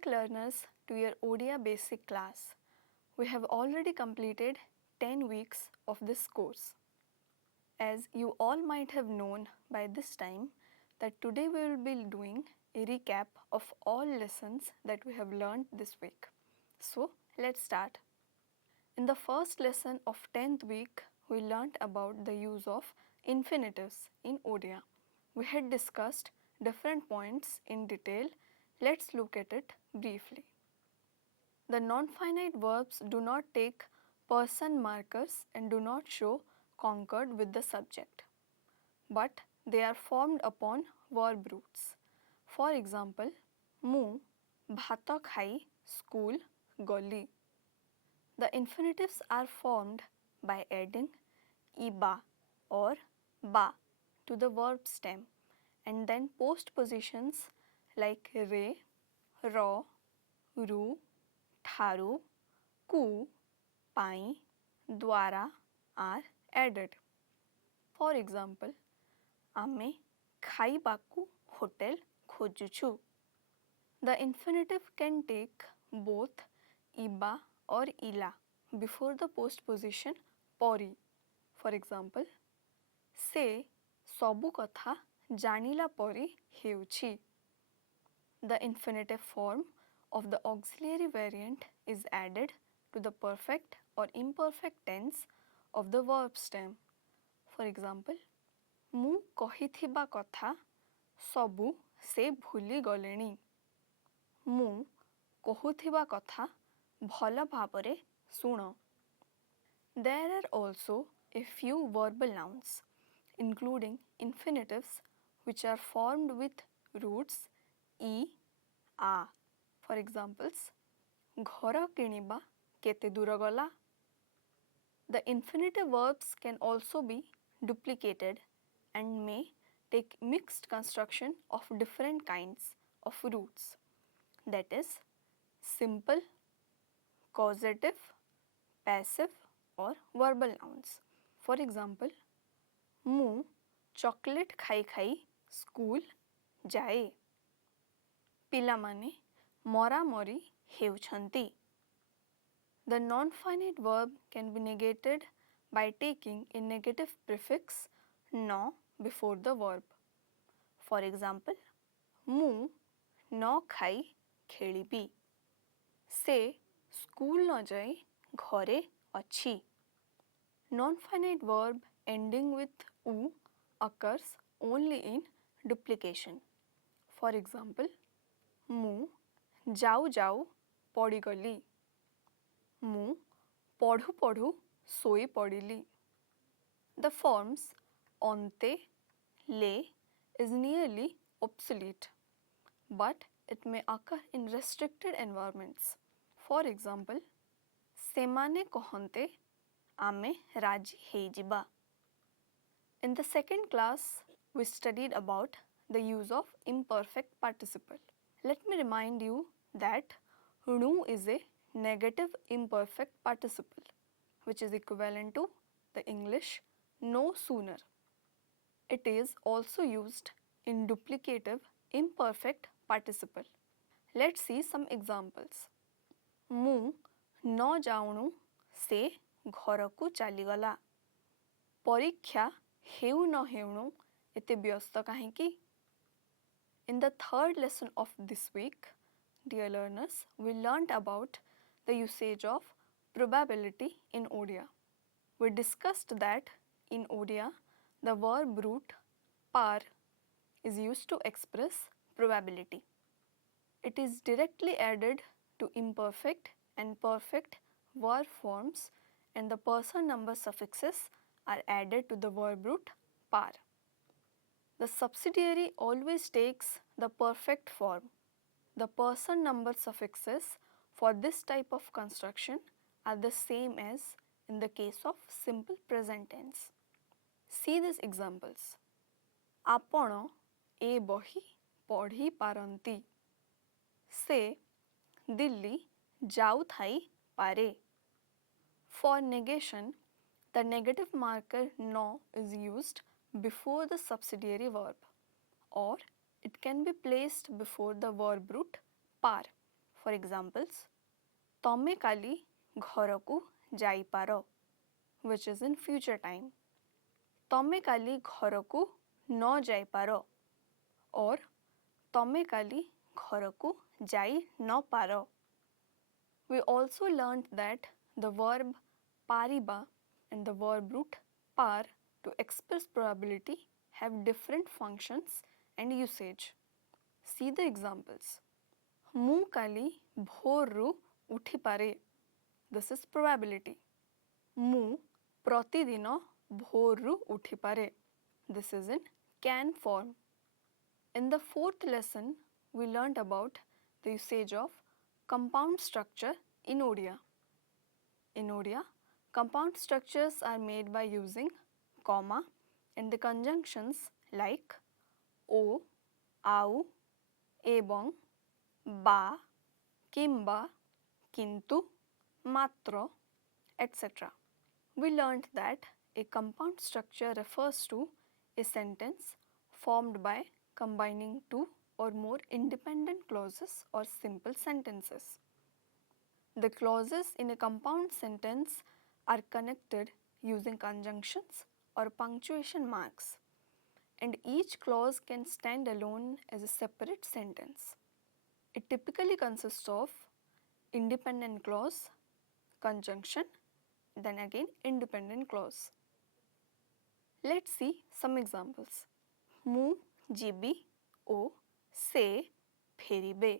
back learners to your Odia basic class. We have already completed 10 weeks of this course. As you all might have known by this time that today we will be doing a recap of all lessons that we have learned this week. So let's start. In the first lesson of 10th week, we learnt about the use of infinitives in Odia. We had discussed different points in detail. Let's look at it briefly. The non-finite verbs do not take person markers and do not show concord with the subject, but they are formed upon verb roots. For example, mu bhato khai school goli. The infinitives are formed by adding iba or ba to the verb stem and then postpositions like re, ro, ru, tharu, ku, pai, dwara are added. For example, ame khaibaku hotel khojuchu. The infinitive can take both iba or ila before the postposition pori. For example, se ସବୁ କଥା ଜାଣିଲା ପରି ହେଉଛି. The infinitive form of the auxiliary variant is added to the perfect or imperfect tense of the verb stem. For example, ମୁଁ କହିଥିବା କଥା ସବୁ ସେ ଭୁଲି ଗଲେଣି. ମୁଁ କହୁଥିବା କଥା ଭଲ ଭାବରେ ଶୁଣ. There are also a few verbal nouns, including infinitives, which are formed with roots e, a. For examples, ଘର କିଣିବା କେତେ ଦୂର ଗଲା? The infinitive verbs can also be duplicated and may take mixed construction of different kinds of roots. That is, simple, causative, passive or verbal nouns. For example, ମୁଁ chocolate ଖାଇ ଖାଇ school ଯାଏ. ପିଲାମାନେ ମରାମରି ହେଉଛନ୍ତି. The non-finite verb can be negated by taking a negative prefix no before the verb. For example, ମୁଁ ନ ଖାଇ ଖେଳିବି. ସେ ସ୍କୁଲ ନ ଯାଇ ଘରେ ଅଛି. Non-finite verb ending with u occurs only in duplication. For example, ମୁଁ ଯାଉ ଯାଉ ପଡ଼ିଗଲି. ମୁଁ ପଢ଼ୁ ପଢ଼ୁ ଶୋଇ ପଡ଼ିଲି. The forms onte, le is nearly obsolete, but it may occur in restricted environments. For example, ସେମାନେ କହନ୍ତେ ଆମେ ରାଜି ହେଇଯିବା. In the second class, we studied about the use of imperfect participle. Let me remind you that nu is a negative imperfect participle, which is equivalent to the English no sooner. It is also used in duplicative imperfect participle. Let's see some examples. ମୁଁ ନ ଯାଉଣୁ ସେ ଘରକୁ ଚାଲିଗଲା. ପରୀକ୍ଷା ହେଉ ନ ହେଉଣୁ ଏତେ ବ୍ୟସ୍ତ କାହିଁକି? In the third lesson of this week, dear learners, we learnt about the usage of probability in Odia. We discussed that in Odia, the verb root par is used to express probability. It is directly added to imperfect and perfect verb forms, and the person number suffixes are added to the verb root par. The subsidiary always takes the perfect form. The person number suffixes for this type of construction are the same as in the case of simple present tense. See these examples. ଆପଣ ଏ ବହି ପଢ଼ି ପାରନ୍ତି. ସେ ଦିଲ୍ଲୀ ଯାଉଥାଇ ପାରେ. For negation, the negative marker no is used before the subsidiary verb, or it can be placed before the verb root par. For examples, ତମେ କାଲି ଘରକୁ ଯାଇପାର, which is in future time. ତମେ କାଲି ଘରକୁ ନ ଯାଇପାର, or ତମେ କାଲି ଘରକୁ ଯାଇ ନ ପାର. We also learned that the verb pariba and the verb root par to express probability have different functions and usage. See the examples. ମୁଁ କାଲି ଭୋରରୁ ଉଠିପାରେ. This is probability. ମୁଁ ପ୍ରତିଦିନ ଭୋରରୁ ଉଠିପାରେ. This is in can form. In the fourth lesson, we learnt about the usage of compound structure in Odia. In Odia, compound structures are made by using comma and the conjunctions like o, au, ebong, ba, kimba, kintu, matra, etc. We learnt that a compound structure refers to a sentence formed by combining two or more independent clauses or simple sentences. The clauses in a compound sentence are connected using conjunctions or punctuation marks, and each clause can stand alone as a separate sentence. It typically consists of independent clause, conjunction, then again independent clause. Let's see some examples. ମୁଁ ଯିବି ଓ ସେ ଫେରିବେ.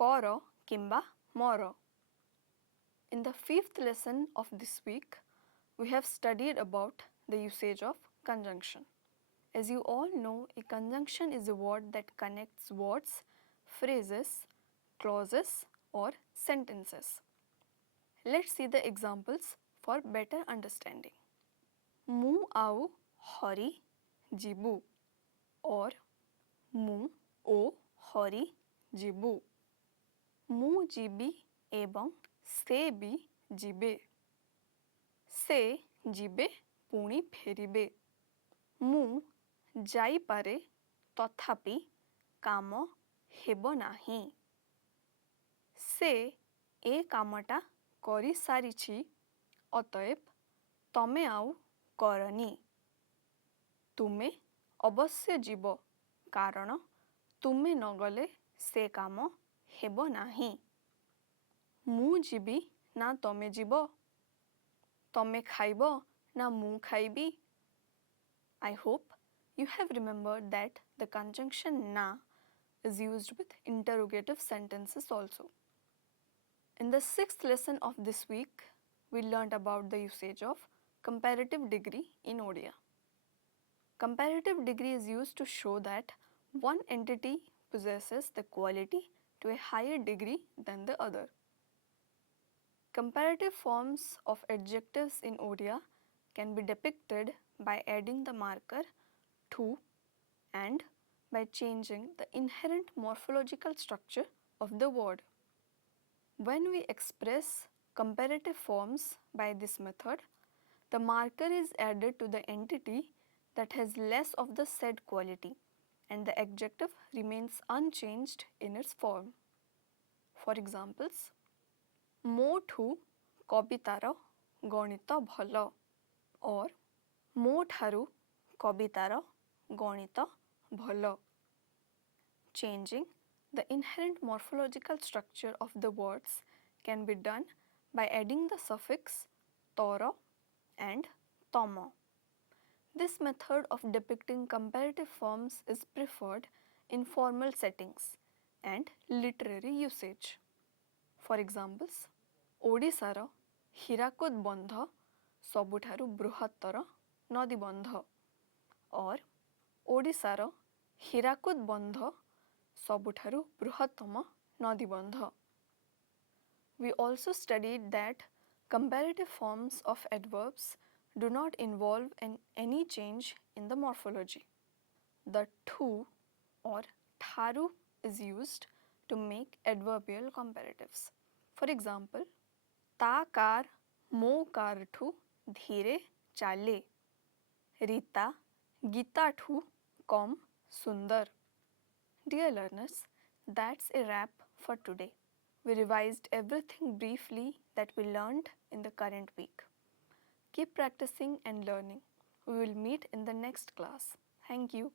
କର କିମ୍ବା ମର. In the fifth lesson of this week, we have studied about the usage of conjunction. As you all know, a conjunction is a word that connects words, phrases, clauses, or sentences. Let's see the examples for better understanding. ମୁଁ ଆଉ ହରି ଯିବୁ, or ମୁଁ ଓ ହରି ଯିବୁ. ମୁଁ ଯିବି ଏବଂ ସେ ବି ଯିବେ. ସେ ଯିବେ ପୁଣି ଫେରିବେ. ମୁଁ ଯାଇପାରେ ତଥାପି କାମ ହେବ ନାହିଁ. ସେ ଏ କାମଟା କରିସାରିଛି, ଅତଏବ ତମେ ଆଉ କରନି. ତୁମେ ଅବଶ୍ୟ ଯିବ, କାରଣ ତୁମେ ନଗଲେ ସେ କାମ ହେବ ନାହିଁ. ମୁଁ ଯିବି ନା ତମେ ଯିବ? ତମେ ଖାଇବ ନା ମୁଁ ଖାଇବି? I hope you have remembered that the conjunction na is used with interrogative sentences also. In the sixth lesson of this week, we learnt about the usage of comparative degree in Odia. Comparative degree is used to show that one entity possesses the quality to a higher degree than the other. Comparative forms of adjectives in Odia can be depicted by adding the marker to and by changing the inherent morphological structure of the word. When we express comparative forms by this method, the marker is added to the entity that has less of the said quality, and the adjective remains unchanged in its form. For examples, ମୋଠୁ କବିତାର ଗଣିତ ଭଲ, or ମୋ ଠାରୁ କବିତାର ଗଣିତ ଭଲ. Changing the inherent morphological structure of the words can be done by adding the suffix toro and tomo. This method of depicting comparative forms is preferred in formal settings and literary usage. For examples, ଓଡ଼ିଶାର ହୀରାକୁଦ ବନ୍ଧ ସବୁଠାରୁ ବୃହତ୍ତର ନଦୀବନ୍ଧ, or ଓଡ଼ିଶାର ହୀରାକୁଦ ବନ୍ଧ ସବୁଠାରୁ ବୃହତ୍ତମ ନଦୀବନ୍ଧ. We also studied that comparative forms of adverbs do not involve any change in the morphology. The thu or tharu is used to make adverbial comparatives. For example, ତା କାର ମୋ କାରଠୁ ଧୀରେ ଚାଲେ. ରୀତା ଗୀତାଠୁ କମ୍ ସୁନ୍ଦର. Dear learners, that's a wrap for today. We revised everything briefly that we learned in the current week. Keep practicing and learning. We will meet in the next class. Thank you.